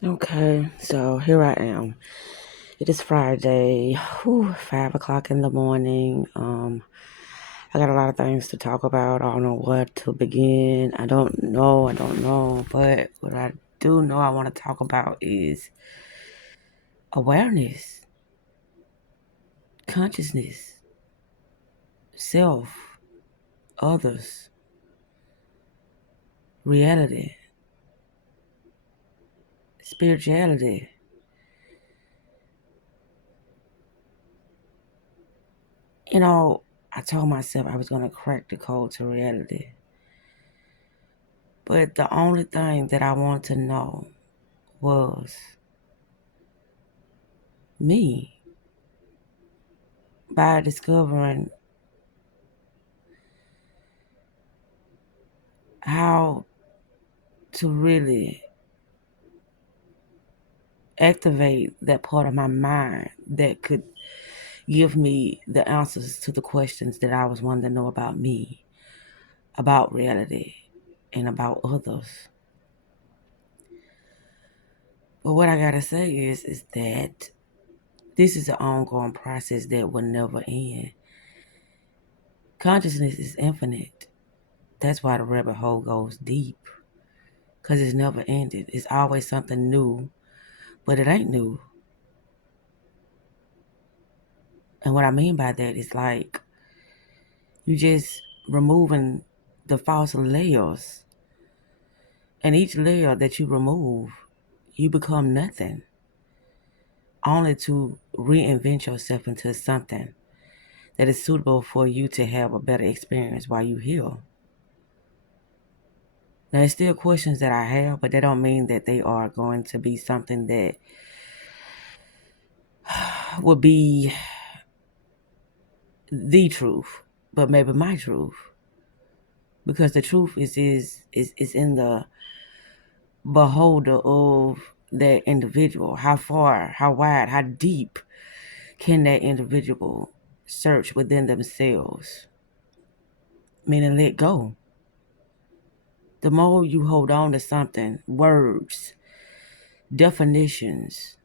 Okay, so here I am. It is Friday, 5 o'clock in the morning. I got a lot of things to talk about. I don't know what to begin. I don't know. But what I do know I want to talk about is awareness, consciousness, self, others, reality, spirituality. You know, I told myself I was going to crack the code to reality. But the only thing that I wanted to know was me by discovering how to really activate that part of my mind that could give me the answers to the questions that I was wanting to know about me, about reality, and about others. But what I gotta say is that this is an ongoing process that will never end. Consciousness is infinite. That's why the rabbit hole goes deep. Because it's never ended. It's always something new, but it ain't new. And what I mean by that is like you just removing the false layers. And each layer that you remove, you become nothing. Only to reinvent yourself into something that is suitable for you to have a better experience while you heal. Now, there's still questions that I have, but that don't mean that they are going to be something that would be the truth, but maybe my truth. Because the truth is in the beholder of that individual. How far, how wide, how deep can that individual search within themselves? Meaning let go. The more you hold on to something, words, definitions,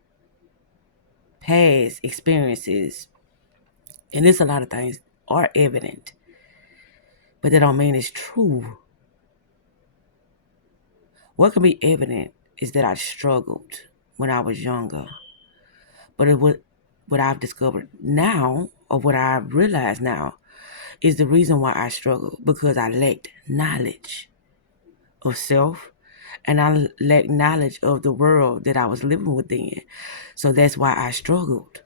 past experiences, and there's a lot of things are evident, but that don't mean it's true. What can be evident is that I struggled when I was younger. But what I've discovered now, or what I've realized now, is the reason why I struggled because I lacked knowledge of self and I lacked knowledge of the world that I was living within. So that's why I struggled.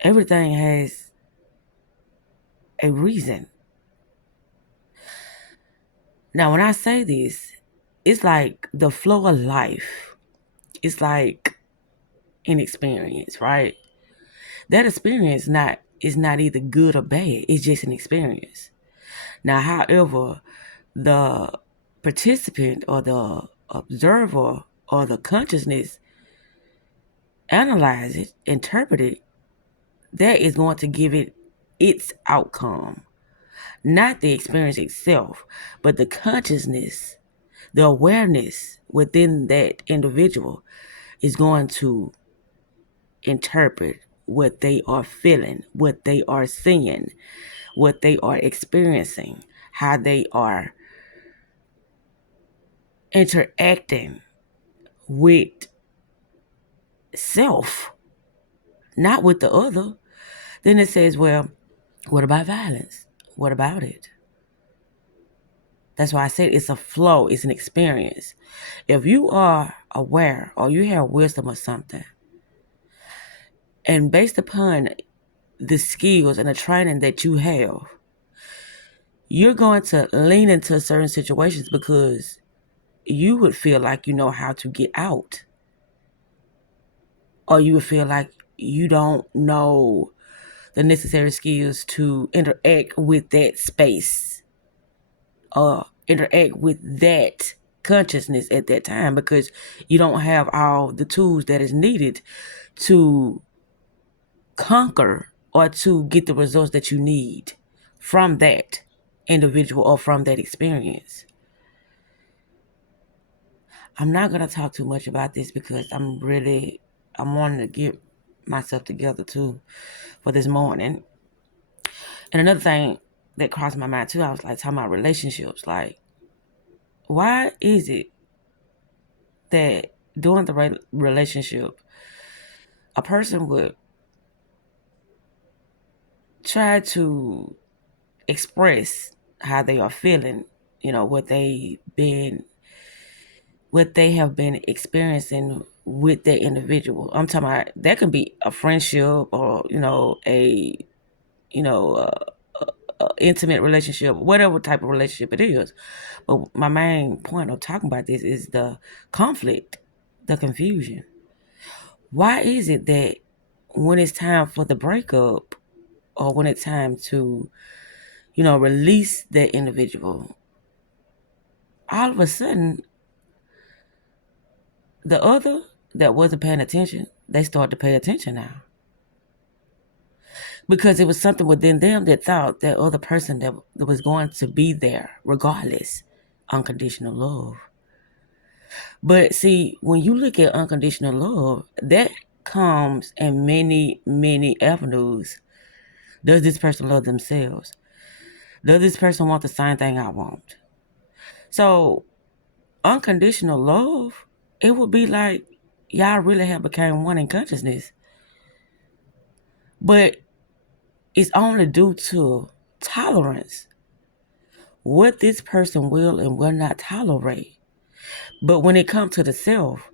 Everything has a reason. Now, when I say this, it's like the flow of life. It's like an experience, right? That experience is not either good or bad. It's just an experience. Now, however, the participant or the observer or the consciousness analyze it, interpret it, that is going to give it its outcome. Not the experience itself, but the consciousness, the awareness within that individual is going to interpret what they are feeling, what they are seeing, what they are experiencing, how they are interacting with self, not with the other. Then it says, well, what about violence? What about it? That's why I said it's a flow, it's an experience. If you are aware or you have wisdom or something, and based upon the skills and the training that you have, you're going to lean into certain situations because you would feel like you know how to get out. Or you would feel like you don't know the necessary skills to interact with that space or interact with that consciousness at that time because you don't have all the tools that is needed to conquer or to get the results that you need from that individual or from that experience. I'm not going to talk too much about this because I'm wanting to get myself together too for this morning. And another thing that crossed my mind too, I was like talking about relationships. Like, why is it that during the relationship, a person would try to express how they are feeling, what they have been experiencing with that individual. I'm talking about that can be a friendship or a intimate relationship, whatever type of relationship it is. But my main point of talking about this is the conflict, the confusion. Why is it that when it's time for the breakup or when it's time to, release that individual, all of a sudden the other that wasn't paying attention, they start to pay attention now? Because it was something within them that thought that other person that was going to be there regardless. Unconditional love. But see, when you look at unconditional love, that comes in many, many avenues. Does this person love themselves? Does this person want the same thing I want? So unconditional love, it would be like y'all really have become one in consciousness. But it's only due to tolerance. What this person will and will not tolerate. But when it comes to the self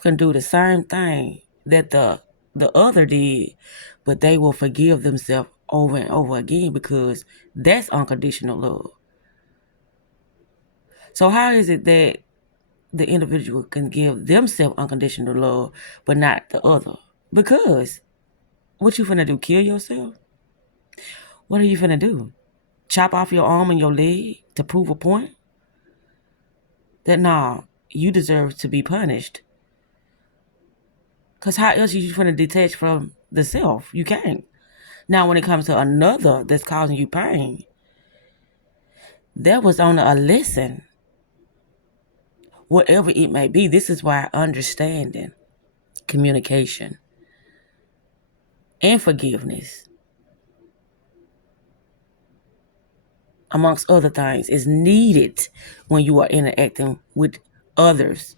can do the same thing that the other did, but they will forgive themselves over and over again because that's unconditional love. So how is it that the individual can give themselves unconditional love, but not the other? Because what you finna do, kill yourself? What are you finna do? Chop off your arm and your leg to prove a point? That nah, you deserve to be punished. Because how else are you finna detach from the self? You can't. Now when it comes to another that's causing you pain, that was on a lesson. Whatever it may be, this is why understanding, communication, and forgiveness, amongst other things, is needed when you are interacting with others,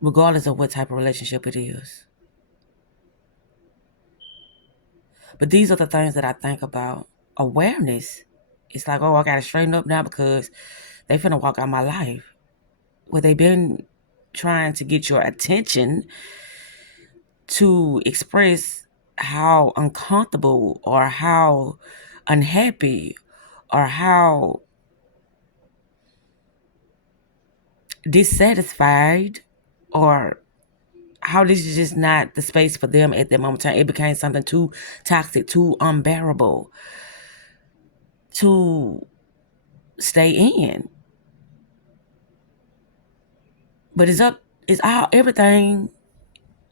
regardless of what type of relationship it is. But these are the things that I think about. Awareness. It's like, oh, I gotta straighten up now because they finna walk out my life. Well, they been trying to get your attention to express how uncomfortable or how unhappy or how dissatisfied or how this is just not the space for them at that moment in time. It became something too toxic, too unbearable to stay in. But everything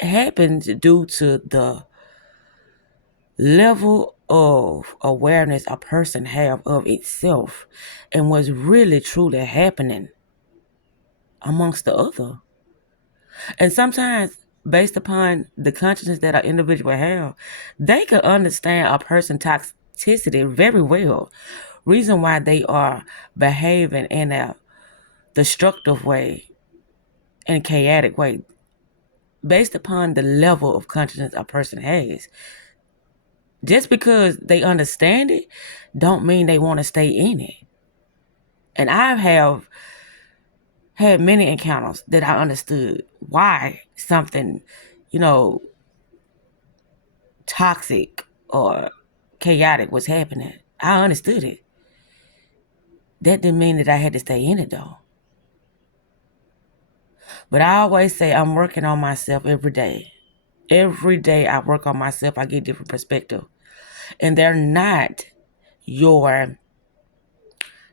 happens due to the level of awareness a person have of itself and what's really truly happening amongst the other. And sometimes based upon the consciousness that an individual have, they can understand a person's toxicity very well. Reason why they are behaving in a destructive way and chaotic way based upon the level of consciousness a person has. Just because they understand it don't mean they want to stay in it. And I have had many encounters that I understood why something, toxic or chaotic was happening. I understood it. That didn't mean that I had to stay in it though. But I always say I'm working on myself every day. Every day I work on myself, I get different perspective. And they're not your,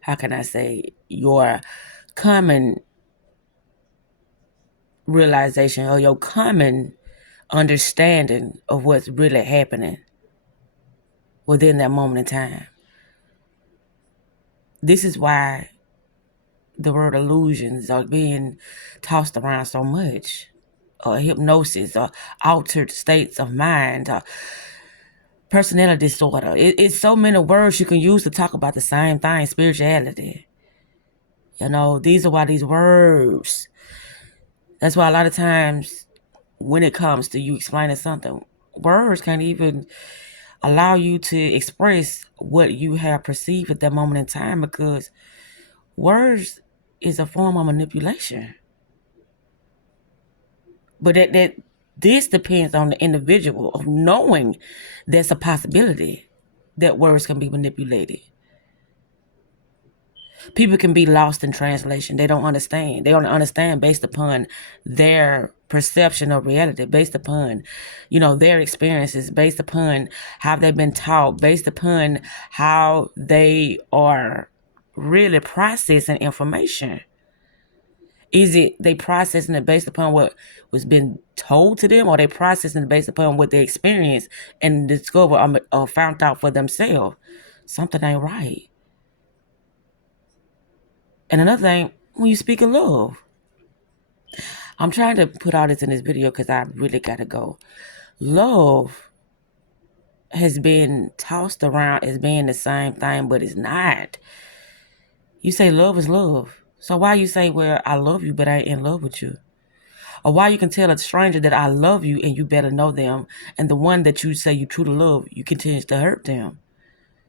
how can I say, your common realization or your common understanding of what's really happening within that moment in time. This is why the word illusions are being tossed around so much, or hypnosis, or altered states of mind, or personality disorder. It's so many words you can use to talk about the same thing, spirituality. You know, these are why these words. That's why a lot of times when it comes to you explaining something, words can't even allow you to express what you have perceived at that moment in time, because words is a form of manipulation. But this depends on the individual of knowing there's a possibility that words can be manipulated. People can be lost in translation. They don't understand. They only understand based upon their perception of reality, based upon, their experiences, based upon how they've been taught, based upon how they are really processing information. Is it they processing it based upon what was been told to them, or they processing it based upon what they experienced and discover or found out for themselves? Something ain't right. And another thing, when you speak of love, I'm trying to put all this in this video because I really got to go. Love has been tossed around as being the same thing, but it's not. You say love is love. So why you say, well, I love you, but I ain't in love with you? Or why you can tell a stranger that I love you and you better know them, and the one that you say you truly love, you continue to hurt them?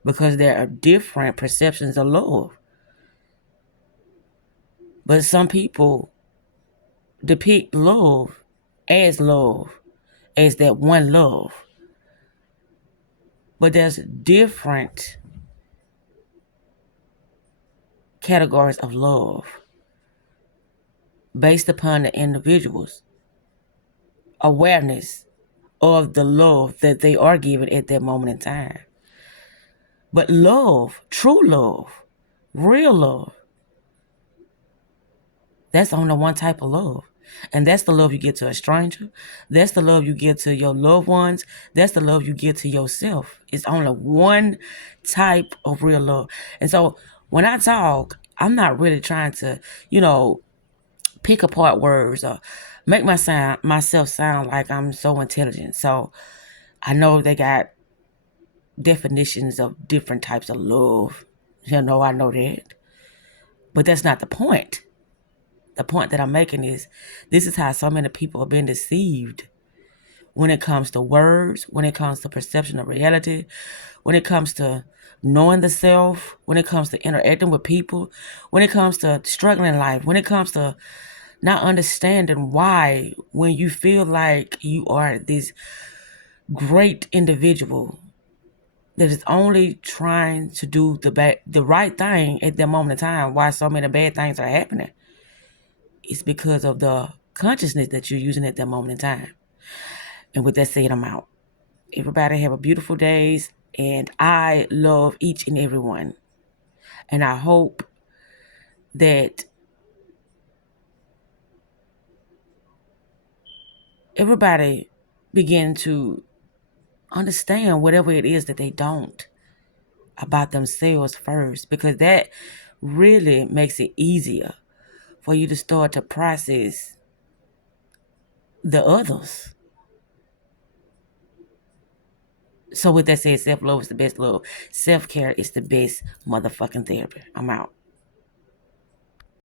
Because there are different perceptions of love. But some people depict love, as that one love. But there's different categories of love based upon the individual's awareness of the love that they are given at that moment in time. But love, true love, real love, that's only one type of love. And that's the love you give to a stranger. That's the love you give to your loved ones. That's the love you give to yourself. It's only one type of real love. And so when I talk, I'm not really trying to, pick apart words or make myself sound like I'm so intelligent. So I know they got definitions of different types of love. I know that. But that's not the point. The point that I'm making is this is how so many people have been deceived when it comes to words, when it comes to perception of reality, when it comes to knowing the self, when it comes to interacting with people, when it comes to struggling in life, when it comes to not understanding why, when you feel like you are this great individual that is only trying to do the right thing at that moment in time, why so many bad things are happening. It's because of the consciousness that you're using at that moment in time. And with that said, I'm out. Everybody have a beautiful days, and I love each and every one. And I hope that everybody begin to understand whatever it is that they don't about themselves first, because that really makes it easier for you to start to process the others. So with that said, self-love is the best love. Self-care is the best motherfucking therapy. I'm out.